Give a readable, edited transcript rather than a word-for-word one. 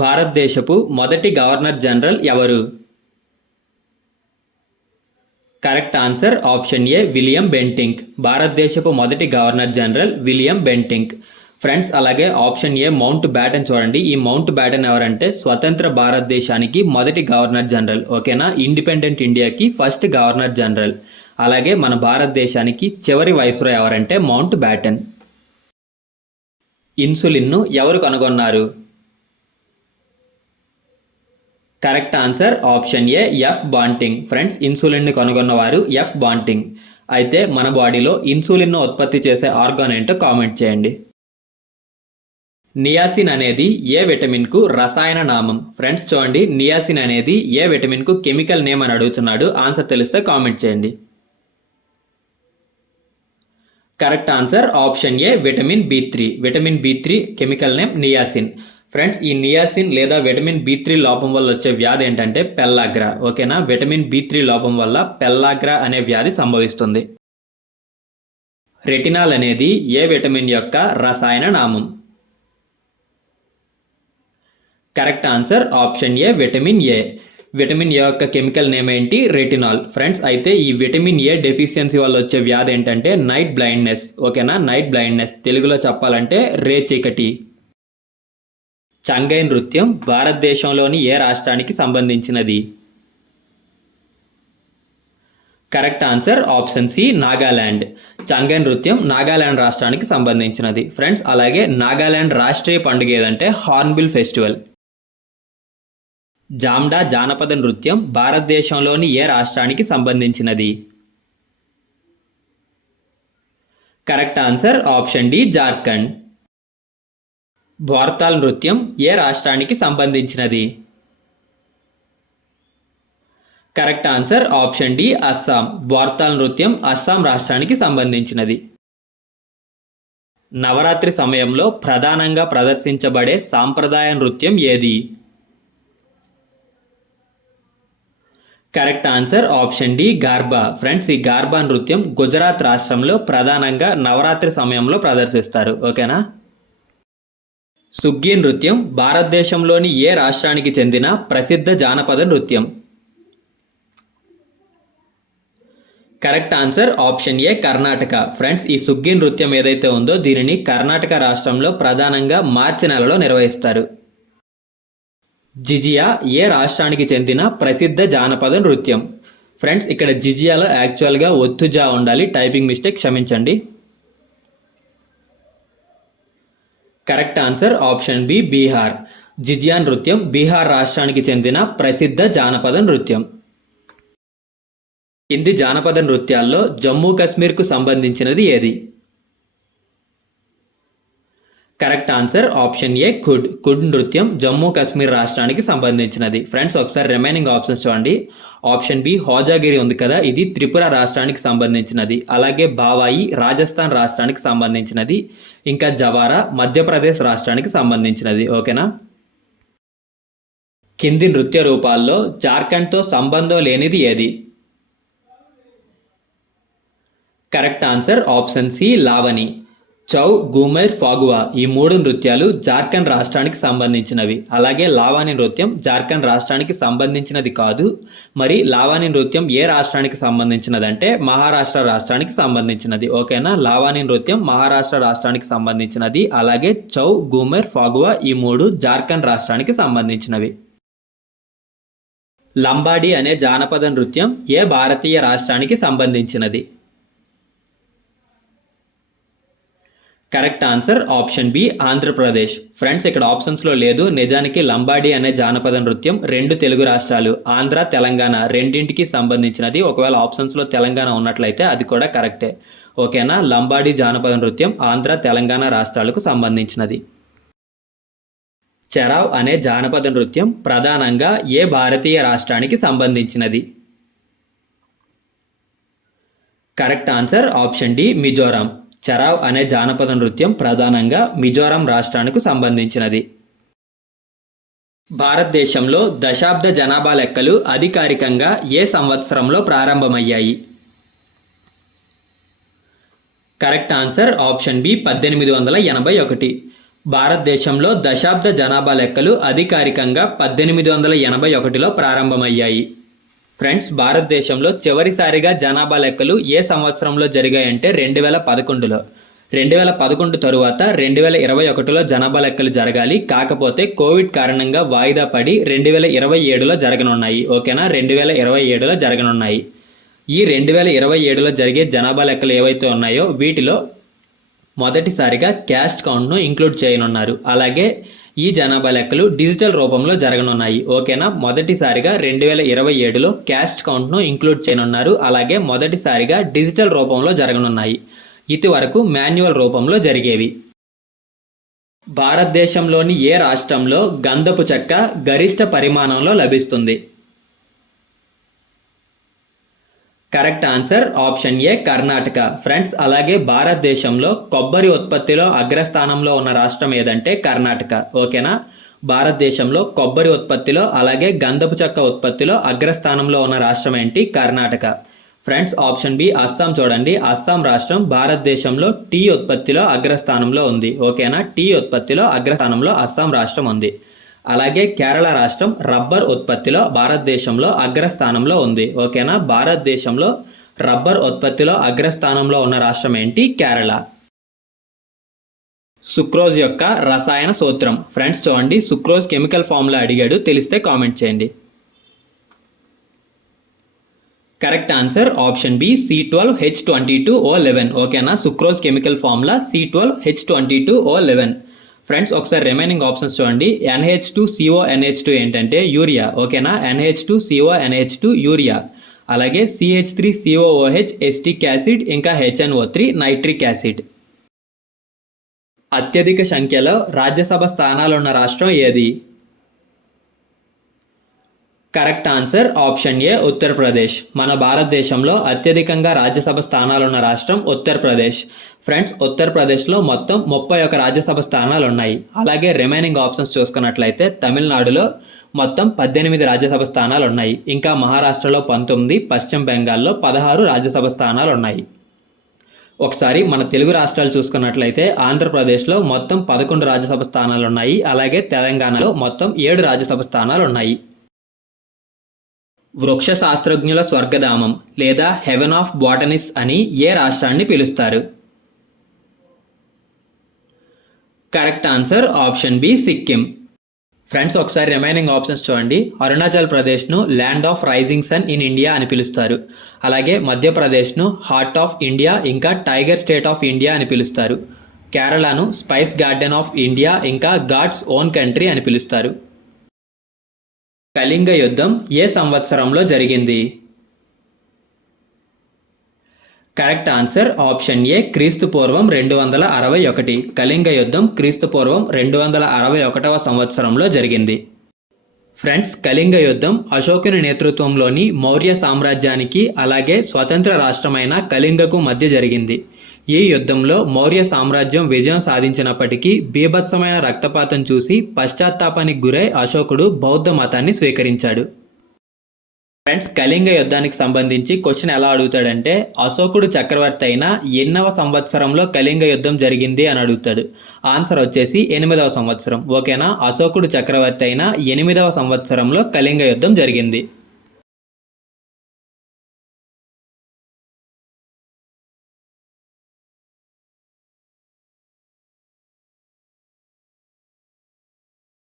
భారతదేశపు మొదటి governor general ఎవరు? కరెక్ట్ ఆన్సర్ ఆప్షన్ ఏ విలియం బెంటింక్. భారతదేశపు మొదటి governor general William Bentinck. Friends, అలాగే ఆప్షన్ ఏ మౌంట్ బ్యాటన్ చూడండి. ఈ మౌంట్ బ్యాటన్ ఎవరంటే స్వతంత్ర భారతదేశానికి మొదటి గవర్నర్ జనరల్. ఓకేనా, ఇండిపెండెంట్ ఇండియాకి ఫస్ట్ గవర్నర్ జనరల్. అలాగే మన భారతదేశానికి చివరి వైస్రాయ్ ఎవరంటే మౌంట్ బ్యాటన్. ఇన్సులిన్ను ఎవరు కనుగొన్నారు? Correct answer option A F Banting. Friends, ఇన్సులిన్ని కనుగొన్నవారు ఎఫ్ బాంటింగ్. అయితే మన బాడీలో ఇన్సులిన్ను ఉత్పత్తి చేసే ఆర్గాన్ ఏంటో కామెంట్ చేయండి. నియాసిన్ అనేది ఏ విటమిన్కు రసాయన నామం? ఫ్రెండ్స్ చూడండి, నియాసిన్ అనేది ఏ విటమిన్కు కెమికల్ నేమ్ అని అడుగుతున్నాడు. ఆన్సర్ తెలిస్తే కామెంట్ చేయండి. Correct answer option A vitamin బి3. విటమిన్ బి3 కెమికల్ నేమ్ నియాసిన్. ఫ్రెండ్స్, ఈ నియాసిన్ లేదా విటమిన్ బి3 లోపం వల్ల వచ్చే వ్యాధి ఏంటంటే పెల్లాగ్రా. ఓకేనా, విటమిన్ బి3 లోపం వల్ల పెల్లాగ్రా అనే వ్యాధి సంభవిస్తుంది. రెటినాల్ అనేది ఏ విటమిన్ యొక్క రసాయన నామం? Correct answer option A vitamin A. Vitamin A యొక్క కెమికల్ నేమ్ ఏంటి? రెటినాల్. ఫ్రెండ్స్, అయితే ఈ విటమిన్ ఏ డెఫిషియన్సీ వల్ల వచ్చే వ్యాధి ఏంటంటే నైట్ బ్లైండ్నెస్. ఓకేనా, నైట్ బ్లైండ్నెస్. తెలుగులో చెప్పాలంటే రే చీకటి. చంగై నృత్యం భారతదేశంలోని ఏ రాష్ట్రానికి సంబంధించినది? Correct answer option C Nagaland. Changai నృత్యం నాగాలాండ్ రాష్ట్రానికి సంబంధించినది. ఫ్రెండ్స్, అలాగే నాగాలాండ్ రాష్ట్రీయ పండుగ ఏదంటే హార్న్బిల్ ఫెస్టివల్. జామ్డా జానపద నృత్యం భారతదేశంలోని ఏ రాష్ట్రానికి సంబంధించినది? Correct answer option D Jharkhand. Bhortal నృత్యం ఏ రాష్ట్రానికి సంబంధించినది? Correct answer option D Assam. Bhortal నృత్యం అస్సాం రాష్ట్రానికి సంబంధించినది. నవరాత్రి సమయంలో ప్రధానంగా ప్రదర్శించబడే సాంప్రదాయ నృత్యం ఏది? Correct answer option D Garba. Friends, ఈ గార్బా నృత్యం గుజరాత్ రాష్ట్రంలో ప్రధానంగా నవరాత్రి సమయంలో ప్రదర్శిస్తారు. ఓకేనా. సుగ్గి నృత్యం భారతదేశంలోని ఏ రాష్ట్రానికి చెందిన ప్రసిద్ధ జానపద నృత్యం? కరెక్ట్ ఆన్సర్ ఆప్షన్ ఏ కర్ణాటక. ఫ్రెండ్స్, ఈ సుగ్గి నృత్యం ఏదైతే ఉందో దీనిని కర్ణాటక రాష్ట్రంలో ప్రధానంగా మార్చి నెలలో నిర్వహిస్తారు. జిజియా ఏ రాష్ట్రానికి చెందిన ప్రసిద్ధ జానపద నృత్యం? ఫ్రెండ్స్, ఇక్కడ జిజియాలో యాక్చువల్గా ఒత్తుజా ఉండాలి, టైపింగ్ మిస్టేక్ క్షమించండి. Correct answer option B Bihar. Jhijhiya నృత్యం బీహార్ రాష్ట్రానికి చెందిన ప్రసిద్ధ జానపద నృత్యం. కింది జానపద నృత్యాల్లో జమ్మూ కాశ్మీర్కు సంబంధించినది ఏది? Correct answer option A could. Could నృత్యం జమ్మూ కాశ్మీర్ రాష్ట్రానికి సంబంధించినది. ఫ్రెండ్స్, ఒకసారి రిమైనింగ్ ఆప్షన్స్ చూడండి. ఆప్షన్ బి హోజాగిరి ఉంది కదా, ఇది త్రిపుర రాష్ట్రానికి సంబంధించినది. అలాగే బావాయి రాజస్థాన్ రాష్ట్రానికి సంబంధించినది. ఇంకా జవారా మధ్యప్రదేశ్ రాష్ట్రానికి సంబంధించినది. ఓకేనా. కింది నృత్య రూపాల్లో జార్ఖండ్తో సంబంధం లేనిది ఏది? Correct answer option C Lavani. Chhau, Ghoomar, Phagua ఈ మూడు నృత్యాలు జార్ఖండ్ రాష్ట్రానికి సంబంధించినవి. అలాగే లావాని నృత్యం జార్ఖండ్ రాష్ట్రానికి సంబంధించినది కాదు. మరి లావాని నృత్యం ఏ రాష్ట్రానికి సంబంధించినదంటే మహారాష్ట్ర రాష్ట్రానికి సంబంధించినది. ఓకేనా, లావాని నృత్యం మహారాష్ట్ర రాష్ట్రానికి సంబంధించినది. అలాగే చౌ, గూమైర్, ఫాగువా ఈ మూడు జార్ఖండ్ రాష్ట్రానికి సంబంధించినవి. లంబాడీ అనే జానపద నృత్యం ఏ భారతీయ రాష్ట్రానికి సంబంధించినది? Correct answer option B Andhra Pradesh. Friends, ఇక్కడ ఆప్షన్స్లో లేదు. నిజానికి లంబాడీ అనే జానపద నృత్యం రెండు తెలుగు రాష్ట్రాలు ఆంధ్ర, తెలంగాణ రెండింటికి సంబంధించినది. ఒకవేళ ఆప్షన్స్లో తెలంగాణ ఉన్నట్లయితే అది కూడా కరెక్టే. ఓకేనా, లంబాడీ జానపద నృత్యం ఆంధ్ర, తెలంగాణ రాష్ట్రాలకు సంబంధించినది. చెరావ్ అనే జానపద నృత్యం ప్రధానంగా ఏ భారతీయ రాష్ట్రానికి సంబంధించినది? Correct answer option D Mizoram. Cheraw అనే జానపద నృత్యం ప్రధానంగా మిజోరాం రాష్ట్రానికి సంబంధించినది. భారతదేశంలో దశాబ్ద జనాభా లెక్కలు అధికారికంగా ఏ సంవత్సరంలో ప్రారంభమయ్యాయి? Correct answer option B 1881. భారతదేశంలో దశాబ్ద జనాభా లెక్కలు అధికారికంగా 1881లో ప్రారంభమయ్యాయి. ఫ్రెండ్స్, భారతదేశంలో చివరిసారిగా జనాభా లెక్కలు ఏ సంవత్సరంలో జరిగాయంటే 2011లో. 2011 తరువాత 2021లో జనాభా లెక్కలు జరగాలి. కాకపోతే కోవిడ్ కారణంగా వాయిదా పడి 2027లో జరగనున్నాయి. ఓకేనా, 2027లో జరగనున్నాయి. ఈ 2027లో జరిగే జనాభా లెక్కలు ఏవైతే ఉన్నాయో వీటిలో మొదటిసారిగా క్యాస్ట్ కౌంట్ను ఇంక్లూడ్ చేయనున్నారు. అలాగే ఈ జనాభా లెక్కలు డిజిటల్ రూపంలో జరగనున్నాయి. ఓకేనా, మొదటిసారిగా 2027లో క్యాస్ట్ కౌంట్ను ఇంక్లూడ్ చేయనున్నారు. అలాగే మొదటిసారిగా డిజిటల్ రూపంలో జరగనున్నాయి. ఇది వరకు మాన్యువల్ రూపంలో జరిగేవి. భారతదేశంలోని ఏ రాష్ట్రంలో గంధపు చెక్క గరిష్ట పరిమాణంలో లభిస్తుంది? కరెక్ట్ ఆన్సర్ ఆప్షన్ ఏ కర్ణాటక. ఫ్రెండ్స్, అలాగే భారతదేశంలో కొబ్బరి ఉత్పత్తిలో అగ్రస్థానంలో ఉన్న రాష్ట్రం ఏదంటే కర్ణాటక. ఓకేనా, భారతదేశంలో కొబ్బరి ఉత్పత్తిలో అలాగే గంధపు చెక్క ఉత్పత్తిలో అగ్రస్థానంలో ఉన్న రాష్ట్రం ఏంటి? Karnataka. Friends, option B Assam చూడండి. అస్సాం రాష్ట్రం భారతదేశంలో టీ ఉత్పత్తిలో అగ్రస్థానంలో ఉంది. ఓకేనా, టీ ఉత్పత్తిలో అగ్రస్థానంలో అస్సాం రాష్ట్రం ఉంది. అలాగే కేరళ రాష్ట్రం రబ్బర్ ఉత్పత్తిలో భారతదేశంలో అగ్రస్థానంలో ఉంది. ఓకేనా, భారతదేశంలో రబ్బర్ ఉత్పత్తిలో అగ్రస్థానంలో ఉన్న రాష్ట్రం ఏంటి? కేరళ. సుక్రోజ్ యొక్క రసాయన సూత్రం. ఫ్రెండ్స్ చూడండి, సుక్రోజ్ కెమికల్ ఫార్ములా అడిగాడు, తెలిస్తే కామెంట్ చేయండి. Correct answer option B C12H22O11. ఓకేనా, sucrose chemical formula C12H22O11. Friends, ఒకసారి రిమైనింగ్ ఆప్షన్స్ చూడండి. NH2CONH2 ఏంటంటే యూరియా. ఓకేనా, NH2CONH2 యూరియా. అలాగే CH3COOH ఎస్టిక్ యాసిడ్, ఇంకా HNO3 నైట్రిక్ యాసిడ్. అత్యధిక సంఖ్యలో రాజ్యసభ స్థానాలున్న రాష్ట్రం ఏది? కరెక్ట్ ఆన్సర్ ఆప్షన్ ఏ ఉత్తరప్రదేశ్. మన భారతదేశంలో అత్యధికంగా రాజ్యసభ స్థానాలున్న రాష్ట్రం ఉత్తరప్రదేశ్. ఫ్రెండ్స్, ఉత్తరప్రదేశ్లో మొత్తం 31 రాజ్యసభ స్థానాలు ఉన్నాయి. అలాగే రిమైనింగ్ ఆప్షన్స్ చూసుకున్నట్లయితే తమిళనాడులో మొత్తం 18 రాజ్యసభ స్థానాలు ఉన్నాయి. ఇంకా మహారాష్ట్రలో 19, పశ్చిమ బెంగాల్లో 16 రాజ్యసభ స్థానాలు ఉన్నాయి. ఒకసారి మన తెలుగు రాష్ట్రాలు చూసుకున్నట్లయితే ఆంధ్రప్రదేశ్లో మొత్తం 11 రాజ్యసభ స్థానాలు ఉన్నాయి. అలాగే తెలంగాణలో మొత్తం 7 రాజ్యసభ స్థానాలు ఉన్నాయి. వృక్ష శాస్త్రజ్ఞుల స్వర్గధామం లేదా హెవెన్ ఆఫ్ బాటనిస్ అని ఏ రాష్ట్రాన్ని పిలుస్తారు? Correct answer option B Sikkim. Friends, ఒకసారి రిమైనింగ్ ఆప్షన్స్ చూడండి. అరుణాచల్ ప్రదేశ్ను land of rising sun in India అని పిలుస్తారు. అలాగే మధ్యప్రదేశ్ను హార్ట్ ఆఫ్ ఇండియా ఇంకా టైగర్ స్టేట్ ఆఫ్ ఇండియా అని పిలుస్తారు. కేరళను స్పైస్ గార్డెన్ ఆఫ్ ఇండియా ఇంకా గాడ్స్ ఓన్ కంట్రీ అని పిలుస్తారు. కళింగ యుద్ధం ఏ సంవత్సరంలో జరిగింది? కరెక్ట్ ఆన్సర్ ఆప్షన్ ఏ క్రీస్తు పూర్వం 261. కళింగ యుద్ధం క్రీస్తు పూర్వం 261వ సంవత్సరంలో జరిగింది. ఫ్రెండ్స్, కళింగ యుద్ధం అశోకుని నేతృత్వంలోని మౌర్య సామ్రాజ్యానికి అలాగే స్వతంత్ర రాష్ట్రమైన కళింగకు మధ్య జరిగింది. ఈ యుద్ధంలో మౌర్య సామ్రాజ్యం విజయం సాధించినప్పటికీ బీభత్సమైన రక్తపాతం చూసి పశ్చాత్తాపానికి గురై అశోకుడు బౌద్ధ మతాన్ని స్వీకరించాడు. ఫ్రెండ్స్, కళింగ యుద్ధానికి సంబంధించి క్వశ్చన్ ఎలా అడుగుతాడంటే అశోకుడు చక్రవర్తి అయిన ఎన్నవ సంవత్సరంలో కళింగ యుద్ధం జరిగింది అని అడుగుతాడు. ఆన్సర్ వచ్చేసి 8వ సంవత్సరం. ఓకేనా, అశోకుడు చక్రవర్తి అయిన 8వ సంవత్సరంలో కళింగ యుద్ధం జరిగింది.